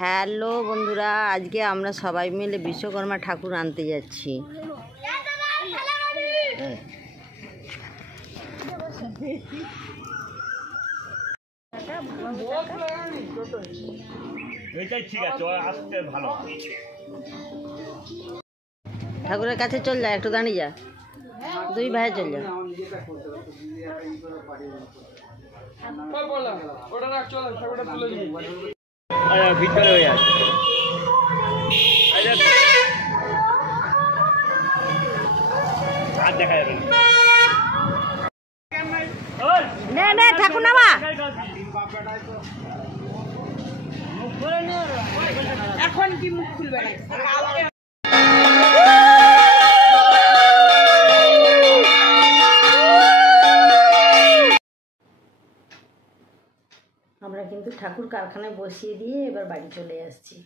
Hello বন্ধুরা, আজকে আমরা সবাই মিলে বিশ্বকর্মা ঠাকুর আনতে যাচ্ছি। ঠাকুরের কাছে চল যা, একটু দাঁড়িয়ে যা, দুই ভাই চল যা। ভিতরে হয়ে আছে আর দেখা যাবে না ঠাকুর নামা। এখন কি মুখ খুলবে না? আমরা কিন্তু ঠাকুর কারখানায় বসিয়ে দিয়ে এবার বাড়ি চলে আসছি।